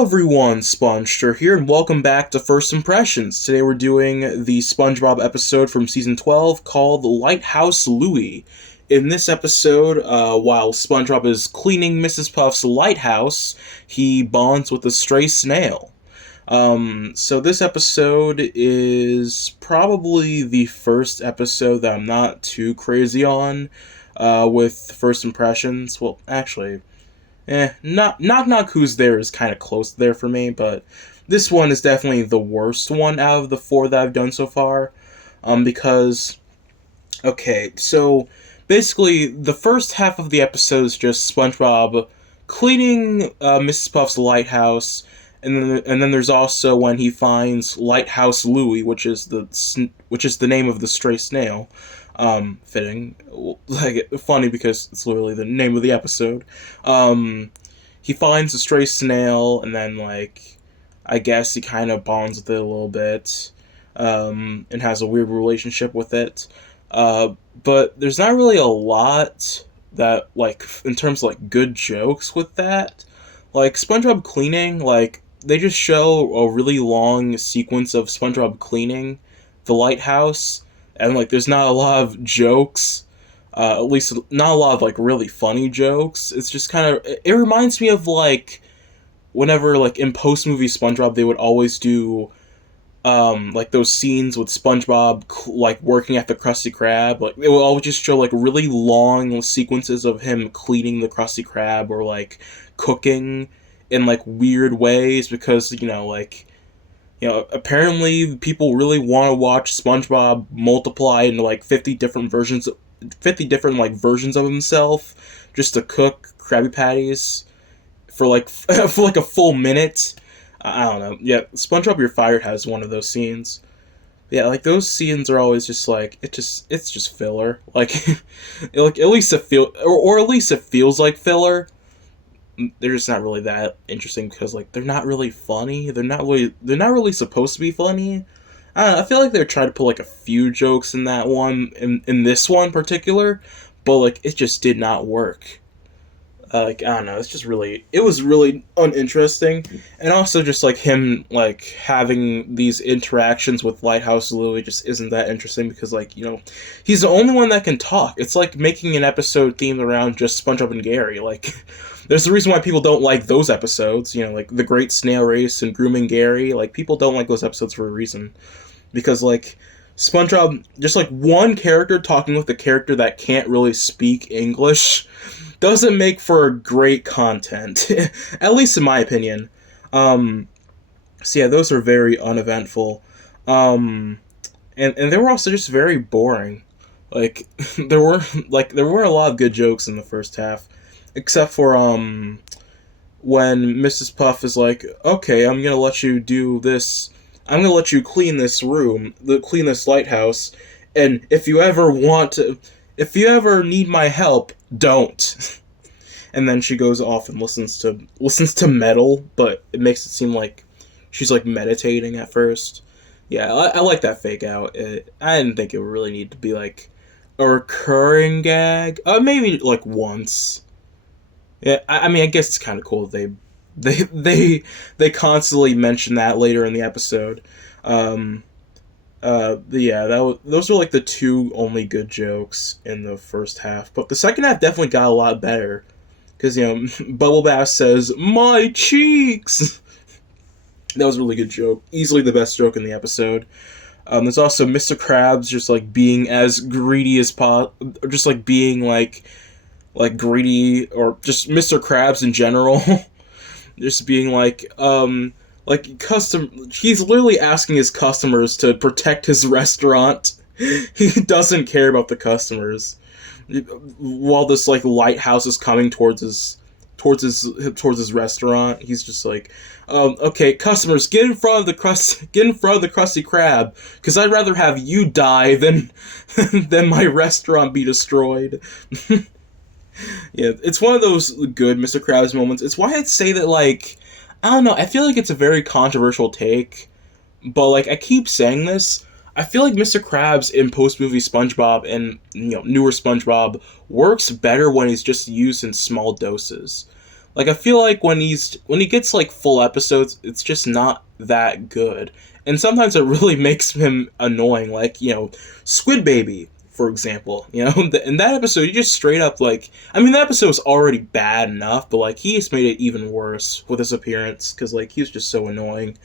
Hello everyone, spongestur here, and welcome back to First Impressions. Today we're doing the SpongeBob episode from Season 12 called Lighthouse Louie. In this episode, while SpongeBob is cleaning Mrs. Puff's lighthouse, he bonds with a stray snail. So this episode is probably the first episode that I'm not too crazy on, with First Impressions. Well, actually... Knock Knock Who's There is kind of close there for me, but this one is definitely the worst one out of the four that I've done so far. Okay, so basically the first half of the episode is just SpongeBob cleaning Mrs. Puff's lighthouse, and then there's also when he finds Lighthouse Louie, which is the name of the stray snail. Fitting, like, funny because it's literally the name of the episode. He finds a stray snail, and then, like, I guess he kind of bonds with it a little bit, and has a weird relationship with it. But there's not really a lot that, like, in terms of, like, good jokes with that. Like, SpongeBob cleaning, like, they just show a really long sequence of SpongeBob cleaning the lighthouse, and, like, there's not a lot of jokes, at least not a lot of, like, really funny jokes. It's just kind of, it reminds me of, like, whenever, like, in post-movie SpongeBob, they would always do, like, those scenes with SpongeBob, like, working at the Krusty Krab. Like, they would always just show, like, really long sequences of him cleaning the Krusty Krab, or, like, cooking in, like, weird ways, because, apparently people really want to watch SpongeBob multiply into, like, 50 different versions of himself just to cook Krabby Patties for, like, for, like, a full minute. I don't know. Yeah, SpongeBob You're Fired has one of those scenes. Yeah, like, those scenes are always just, like, it's just filler. Like, at least or at least it feels like filler. They're just not really that interesting because, like, they're not really funny. They're not really supposed to be funny. I don't know, I feel like they're trying to put, like, a few jokes in that one, in this one in particular, but, like, it just did not work. Like, I don't know, it was really uninteresting, and also just, like, him, like, having these interactions with Lighthouse Louie just isn't that interesting, because, like, he's the only one that can talk. It's like making an episode themed around just SpongeBob and Gary. Like, there's a reason why people don't like those episodes, like, The Great Snail Race and Grooming Gary. Like, people don't like those episodes for a reason, because, like, SpongeBob, just, like, one character talking with a character that can't really speak English doesn't make for great content, at least in my opinion. So yeah, those are very uneventful. And they were also just very boring. Like, there were a lot of good jokes in the first half, except for, when Mrs. Puff is like, okay, I'm gonna let you do this, I'm gonna let you clean this clean this lighthouse, and if you ever need my help, don't. And then she goes off and listens to metal, but it makes it seem like she's, like, meditating at first. Yeah, I like that fake out. I didn't think it would really need to be, like, a recurring gag. Maybe, like, once. Yeah, I mean, I guess it's kind of cool that they constantly mention that later in the episode. Yeah, those were, like, the two only good jokes in the first half. But the second half definitely got a lot better. Because, Bubble Bass says, "My cheeks!" That was a really good joke. Easily the best joke in the episode. There's also Mr. Krabs just, like, being as greedy as or just, like, being, like, greedy, or just Mr. Krabs in general. Just being, like, he's literally asking his customers to protect his restaurant. He doesn't care about the customers. While this, like, lighthouse is coming towards his restaurant, he's just like, okay, customers, get in front of the Krusty Krab, because I'd rather have you die than my restaurant be destroyed. Yeah, it's one of those good Mr. Krabs moments. It's why I'd say that, like, I don't know, I feel like it's a very controversial take, but, like, I keep saying this, I feel like Mr. Krabs in post-movie SpongeBob and, newer SpongeBob works better when he's just used in small doses. Like I feel like when he gets like full episodes, it's just not that good. And sometimes it really makes him annoying, like, Squid Baby, for example. In that episode, he just straight up, like, I mean, the episode was already bad enough, but, like, he just made it even worse with his appearance, because, like, he was just so annoying.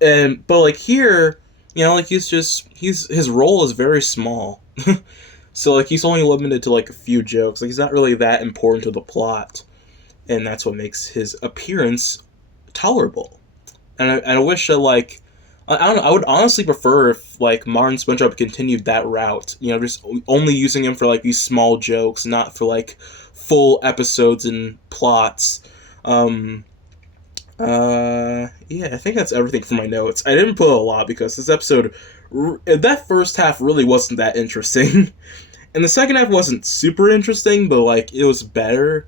But, like, here, like, his role is very small. So, like, he's only limited to, like, a few jokes. Like, he's not really that important to the plot. And that's what makes his appearance tolerable. And I wish that, like, I don't know, I would honestly prefer if, like, Martin SpongeBob continued that route. Just only using him for, like, these small jokes, not for, like, full episodes and plots. Yeah, I think that's everything for my notes. I didn't put a lot because this episode, that first half really wasn't that interesting. And the second half wasn't super interesting, but, like, it was better.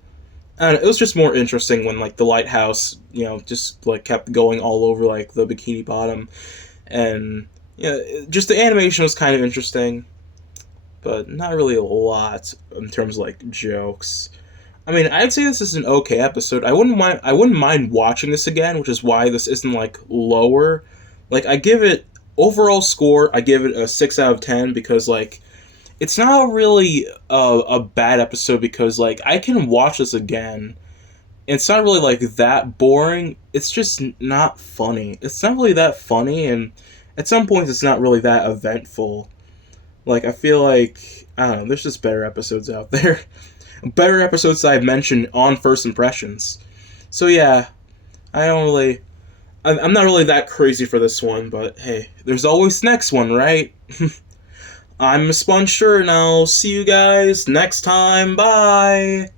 And it was just more interesting when, like, the lighthouse, just, like, kept going all over, like, the Bikini Bottom. And, just the animation was kind of interesting, but not really a lot in terms of, like, jokes. I mean, I'd say this is an okay episode. I wouldn't mind watching this again, which is why this isn't, like, lower. Like, overall score, I give it a 6 out of 10 because, like, it's not really a bad episode because, like, I can watch this again. It's not really, like, that boring. It's just not funny. It's not really that funny, and at some points it's not really that eventful. Like, I feel like, I don't know, there's just better episodes out there. Better episodes that I've mentioned on First Impressions. So, yeah, I'm not really that crazy for this one, but hey, there's always the next one, right? I'm a spongestur, and I'll see you guys next time. Bye!